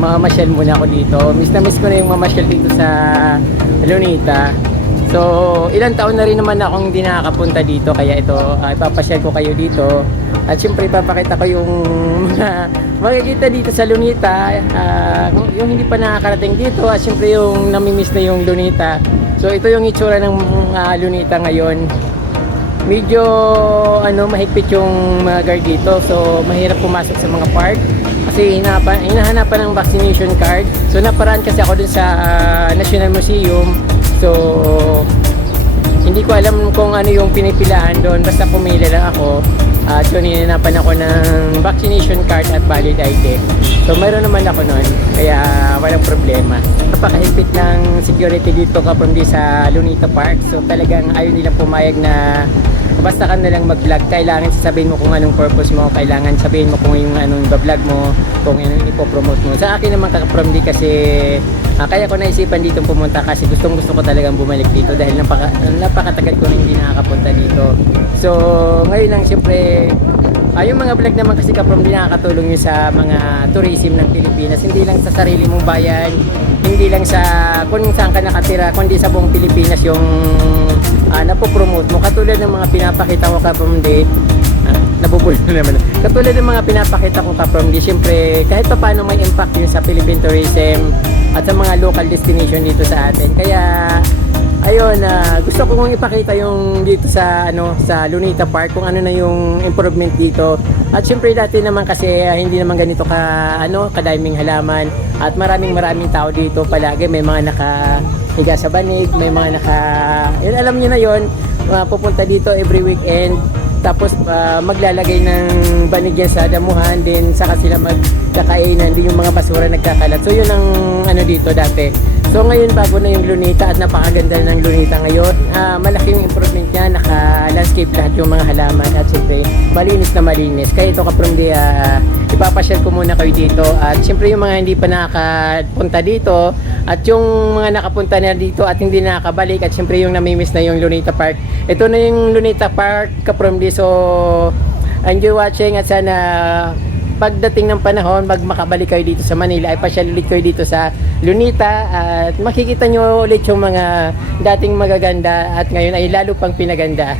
mamasyal muna ako dito. Miss na miss ko na yung mamasyal dito sa Lunita. So ilang taon na rin naman akong hindi nakakapunta dito, kaya ito ipapasyal ko kayo dito. At syempre ipapakita ko yung mga makikita dito sa Lunita, yung hindi pa nakakarating dito, at syempre yung namimiss na yung Lunita. So ito yung itsura ng Lunita ngayon. Medyo mahigpit yung mga guard dito, so mahirap pumasok sa mga park kasi hinahanapan ng vaccination card. So naparaan kasi ako dun sa National Museum, so hindi ko alam kung ano yung pinipilaan doon, basta pumili lang ako. So hinahanapan ako ng vaccination card at valid ID. So mayroon naman ako noon, kaya walang problema. Napakahigpit ng security dito kapag di sa Lunita Park. So talagang ayaw nilang pumayag na basta ka na lang mag-vlog. Kailangan sasabihin mo kung anong purpose mo, kailangan sabihin mo kung yung anong vlog mo, kung anong ipopromote mo. Sa akin naman from di kasi kaya ko naisipan dito pumunta kasi gusto ko talagang bumalik dito dahil napakatagal ko hindi nakakapunta dito. So ngayon lang siyempre yung mga vlog naman kasi kaprom din nakakatulong yun sa mga tourism ng Pilipinas, hindi lang sa sarili mong bayan, hindi lang sa kung saan ka nakatira, kundi sa buong Pilipinas yung napopromote mo. Katulad ng mga pinapakita ko kaprom di nabubulol naman. Katulad ng mga pinapakita ko kaprom di, syempre kahit pa paano may impact yun sa Philippine tourism at sa mga local destination dito sa atin. Kaya ayun, gusto ko kong ipakita yung dito sa sa Lunita Park kung ano na yung improvement dito. At syempre dati naman kasi hindi naman ganito kadaming halaman at maraming tao dito palagi. May mga nakahiga sa banig, may mga yun, alam niyo na yun, pupunta dito every weekend. Tapos maglalagay ng banig yan sa damuhan, din saka sila magkakainan, din yung mga basura nagkakalat. So yun ang dito dati. So ngayon bago na yung Lunita at napakaganda ng Lunita ngayon. Malaking improvement niya, naka-landscape lahat yung mga halaman at siyempre malinis na malinis. Kaya ito kaprom di ipapasyal ko muna kayo dito. At siyempre yung mga hindi pa nakakapunta dito at yung mga nakapunta na dito at hindi nakakabalik at siyempre yung namimiss na yung Lunita Park. Ito na yung Lunita Park kaprom di. So enjoy watching at sana pagdating ng panahon makabalik kayo dito sa Manila ay pasyal ulit kayo dito sa Lunita at makikita nyo ulit yung mga dating magaganda at ngayon ay lalo pang pinaganda.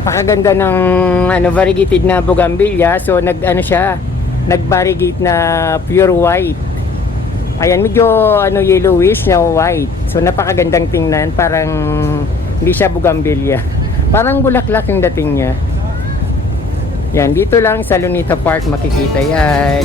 napakaganda ng variegated na bougainvillea. So nag-variegate na pure white. Ayan, medyo yellowish na white. So napakagandang tingnan, parang hindi siya bougainvillea. Parang bulaklak yung dating niya. Yan, dito lang sa Lunita Park makikita yan.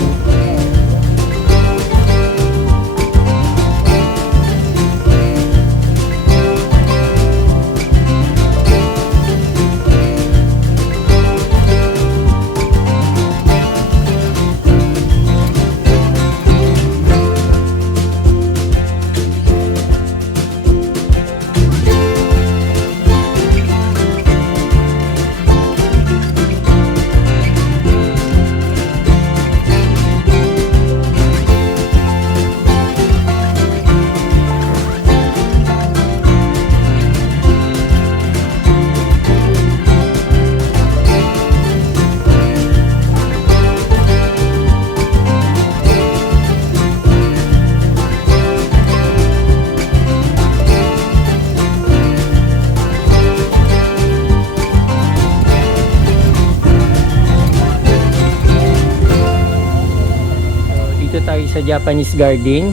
Tayo sa Japanese Garden.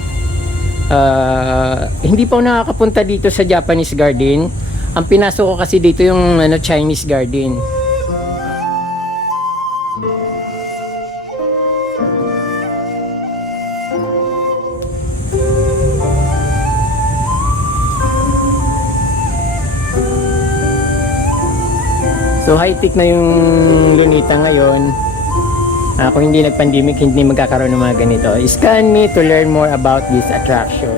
Hindi pa ako nakakapunta dito sa Japanese Garden. Ang pinasok ko kasi dito yung Chinese Garden. So high-tech na yung Lunita ngayon. Kung hindi nag-pandemic, hindi magkakaroon ng mga ganito. Scan me to learn more about this attraction.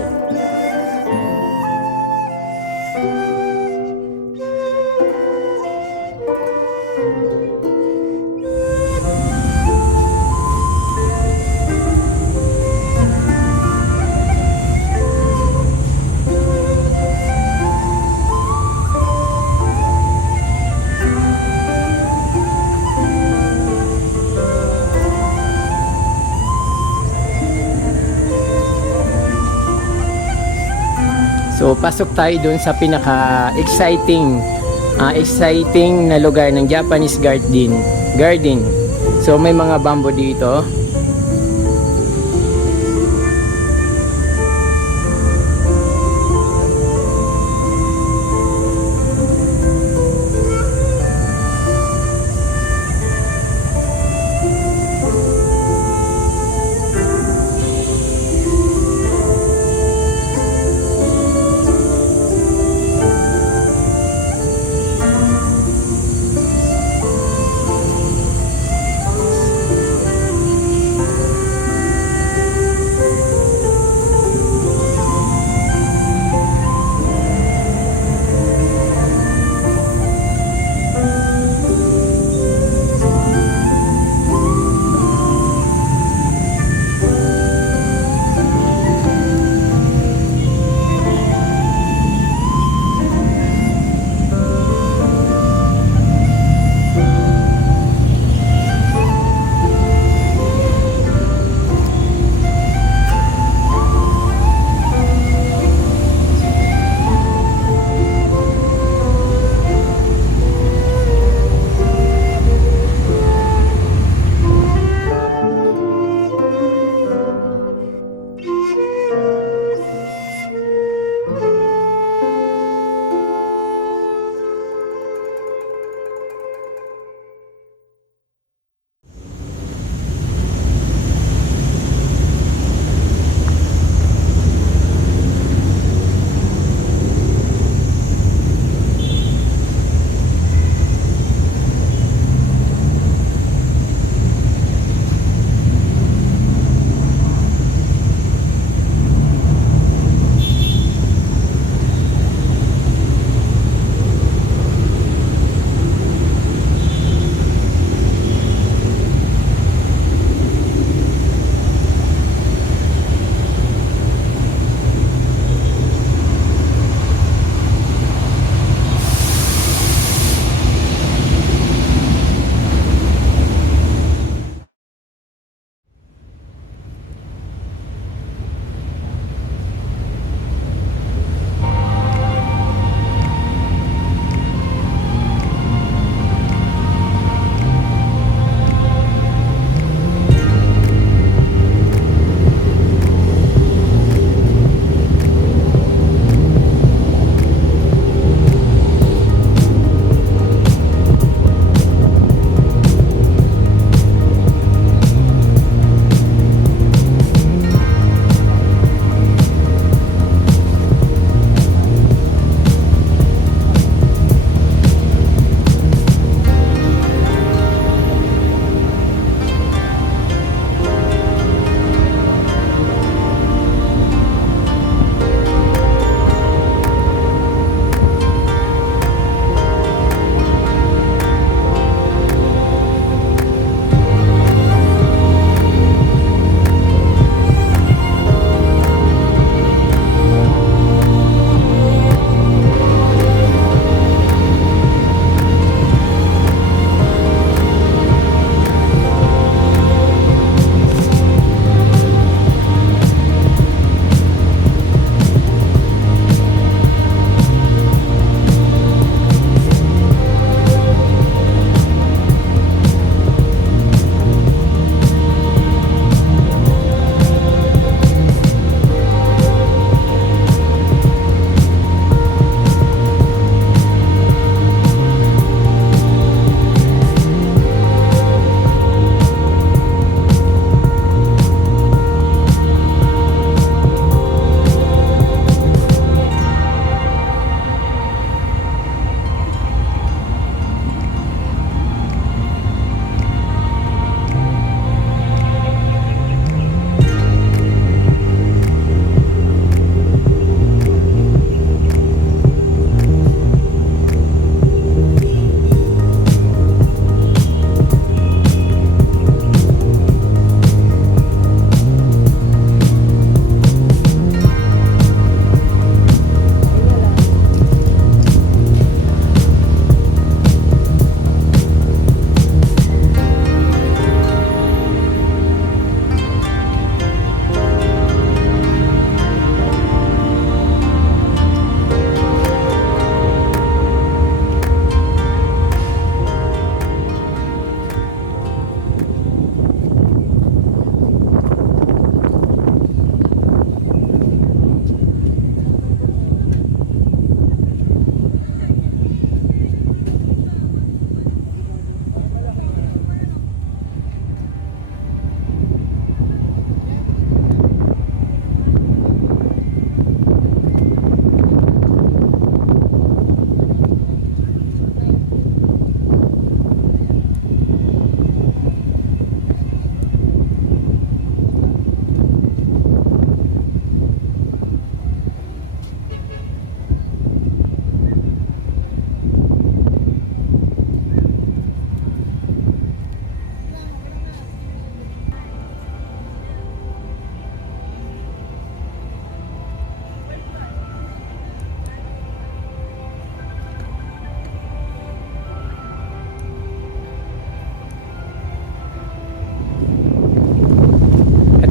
So pasok tayo dun sa pinaka-exciting na lugar ng Japanese garden. So may mga bamboo dito.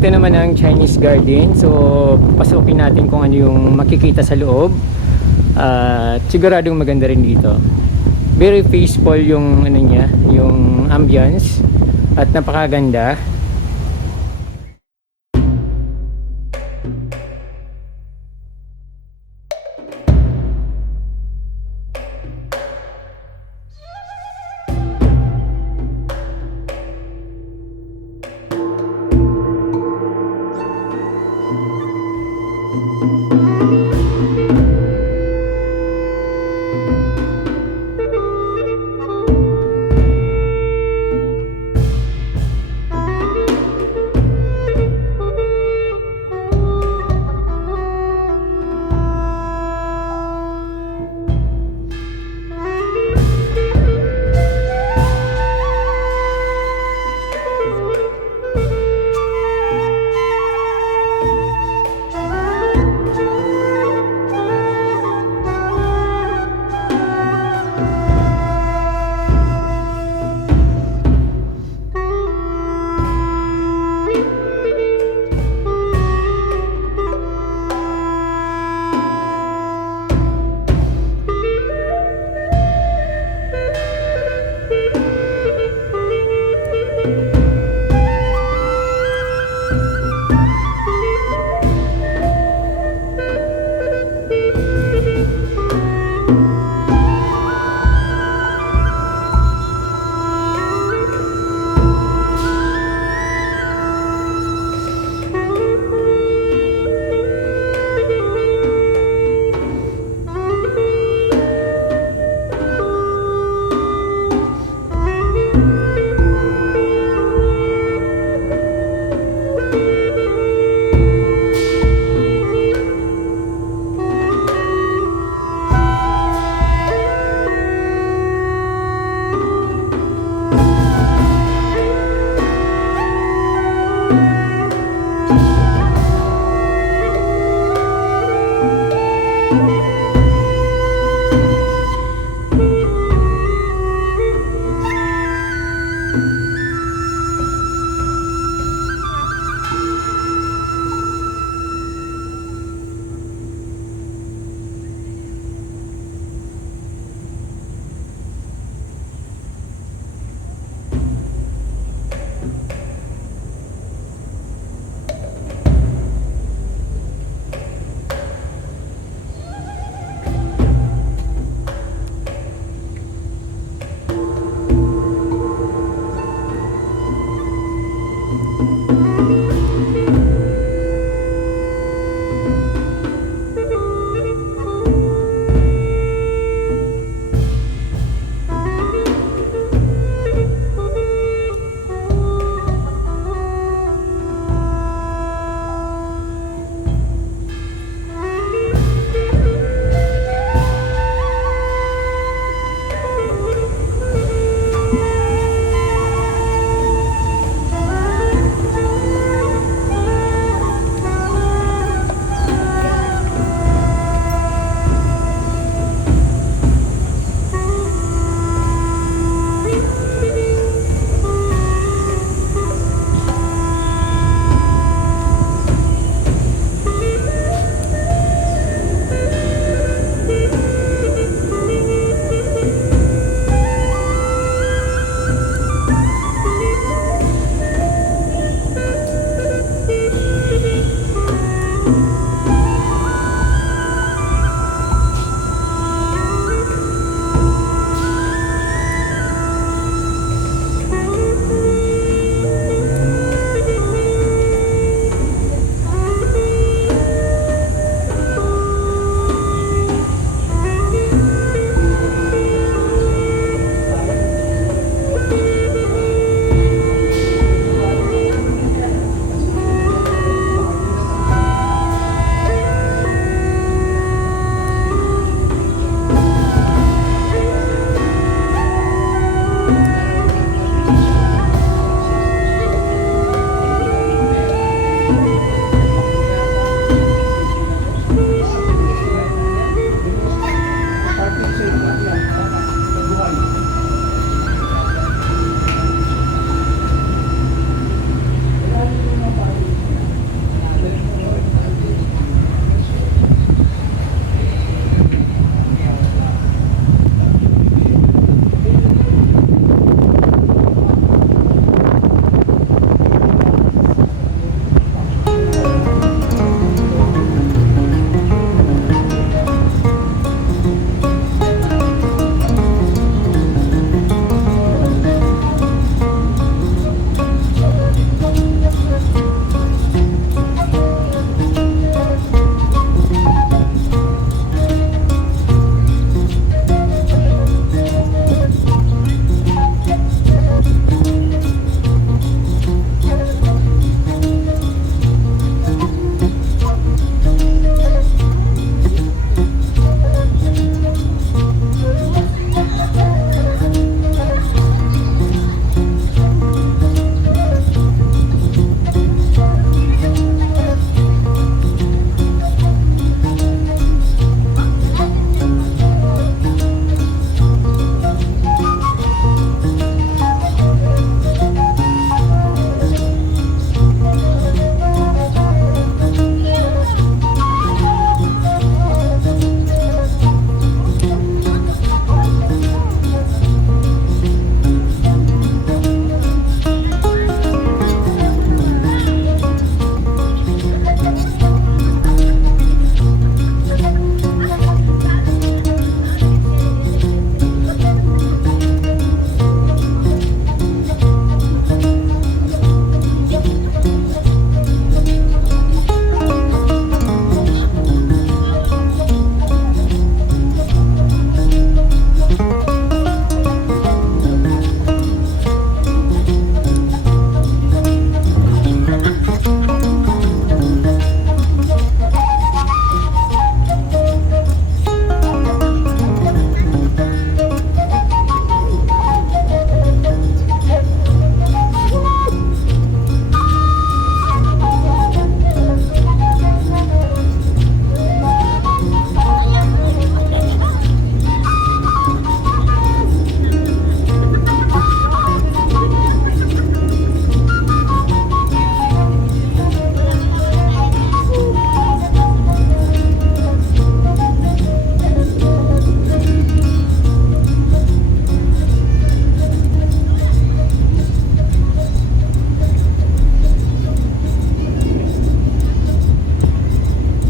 ito naman ang Chinese Garden. So pasukin natin kung ano yung makikita sa loob. At siguradong maganda rin dito. Very peaceful yung ano niya, yung ambience at napakaganda.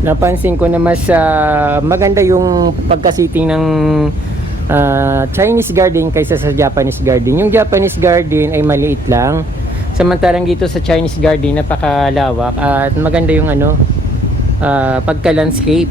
napansin ko na mas maganda yung pagkasiting ng Chinese garden kaysa sa Japanese garden. Yung Japanese garden ay maliit lang, samantalang dito sa Chinese garden napakalawak at maganda yung pagka-landscape.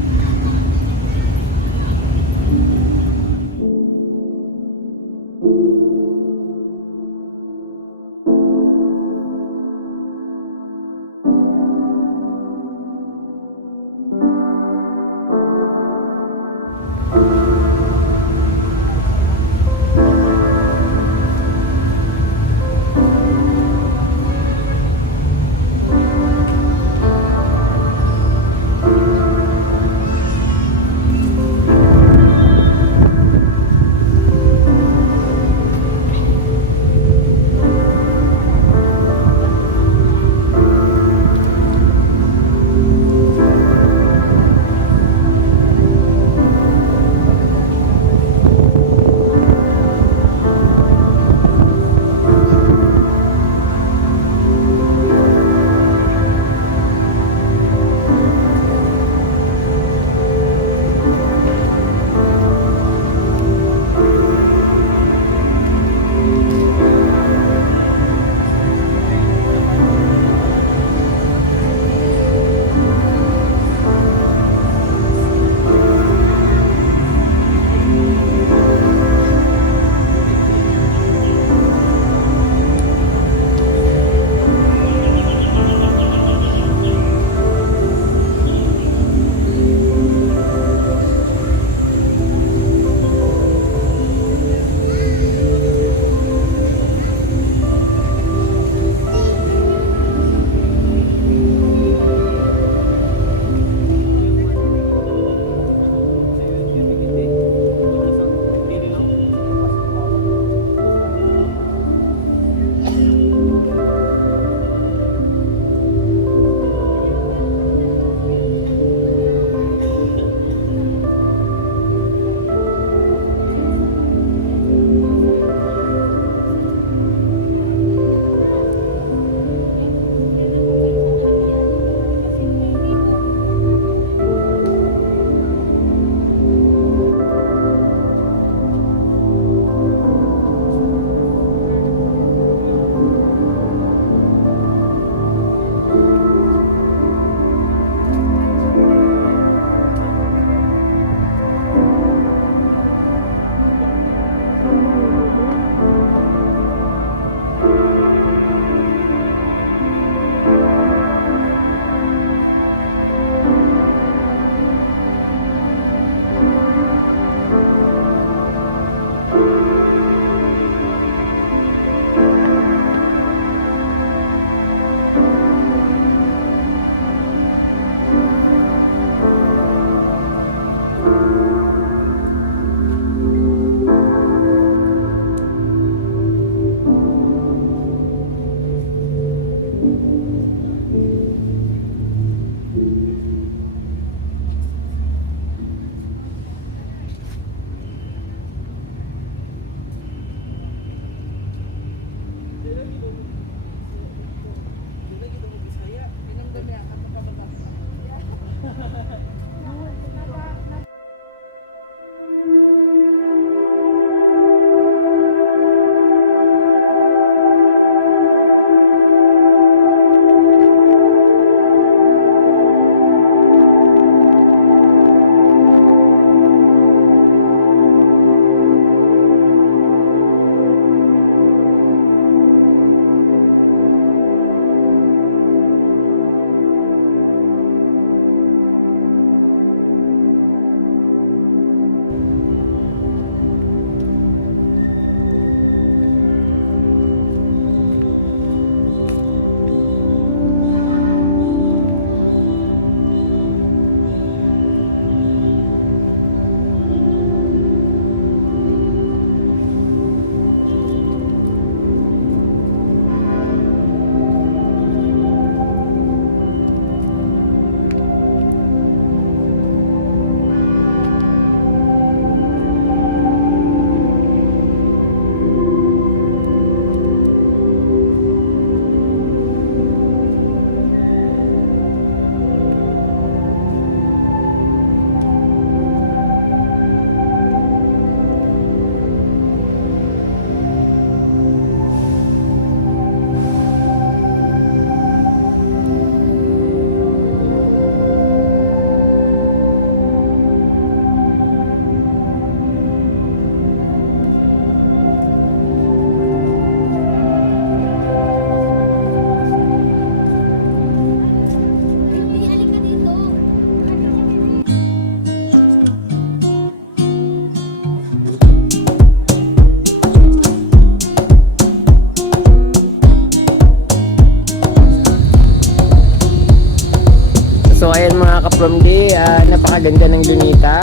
ayan mga kapromdi, napakaganda ng Lunita.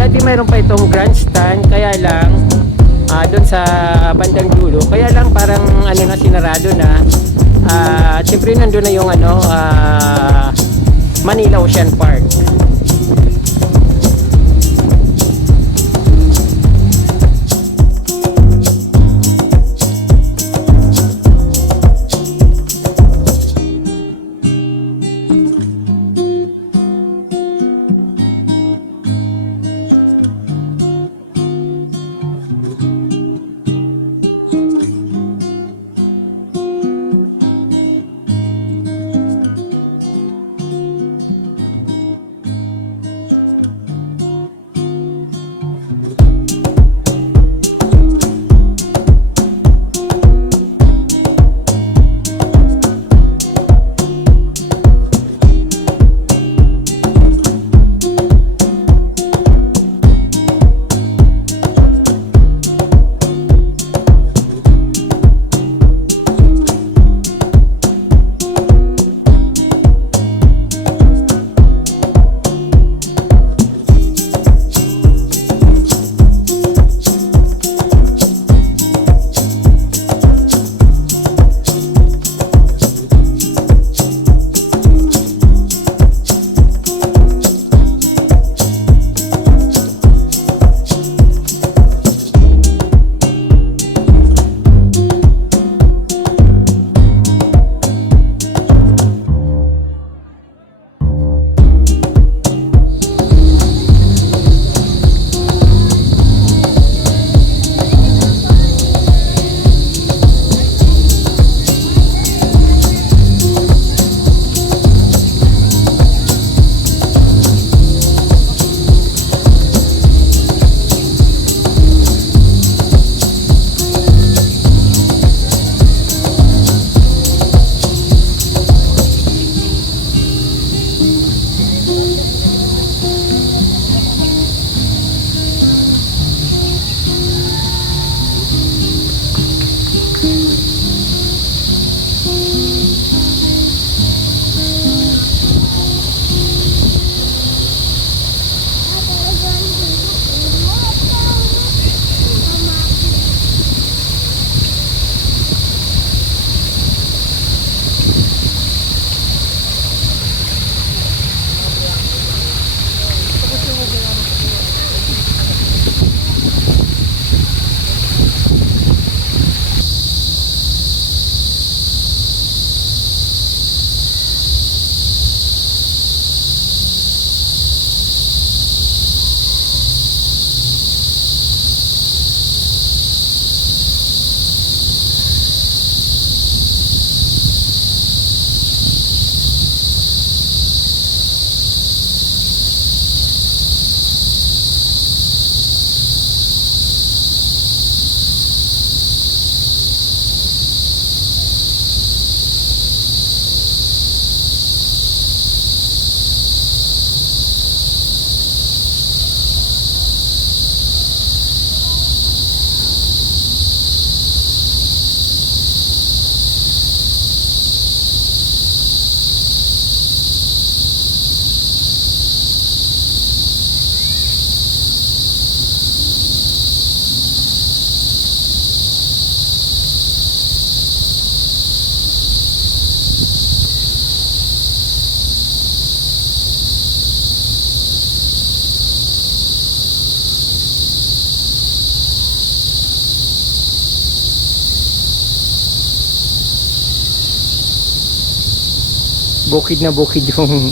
Dati mayroon pa itong grandstand, kaya lang doon sa bandang dulo, kaya lang parang ano na, sinarado na. Siyempre nandun na yung ano, Manila Ocean Park. bukid na bukid yung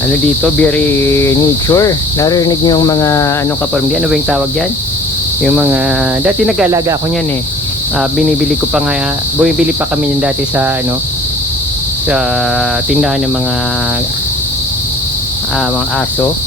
ano dito, very nature. Narinig niyo yung mga anong kaparm, ano ba yung tawag diyan? Yung mga dati nag-aalaga ako niyan eh. Binibili ko pa nga, bumibili pa kami niyan dati sa ano, sa tindahan ng mga aso.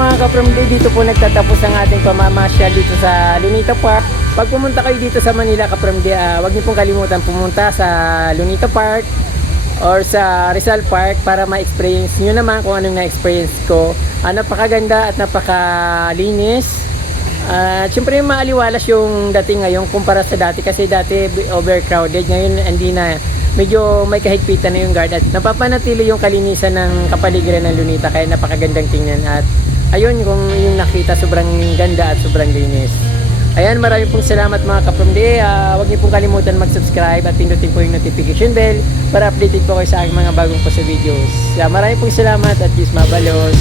mga ka-From Day, dito po nagtatapos ang ating pamamasyal dito sa Lunita Park. Pag pumunta kayo dito sa Manila ka-From Day, huwag niyo pong kalimutan pumunta sa Lunita Park or sa Rizal Park para ma-experience nyo naman kung anong na-experience ko. Napakaganda at napakalinis. Siyempre maaliwalas yung dating ngayon kumpara sa dati kasi dati overcrowded, ngayon hindi na, medyo may kahigpitan na yung guard at napapanatili yung kalinisan ng kapaligiran ng Lunita kaya napakagandang tingnan at ayun kung yung nakita sobrang ganda at sobrang linis. Ayan, maraming pong salamat mga ka-From Day. Huwag niyo pong kalimutan mag-subscribe at pindutin po yung notification bell para updated po kayo sa aking mga bagong post sa videos. Maraming pong salamat at Diyos mabalos.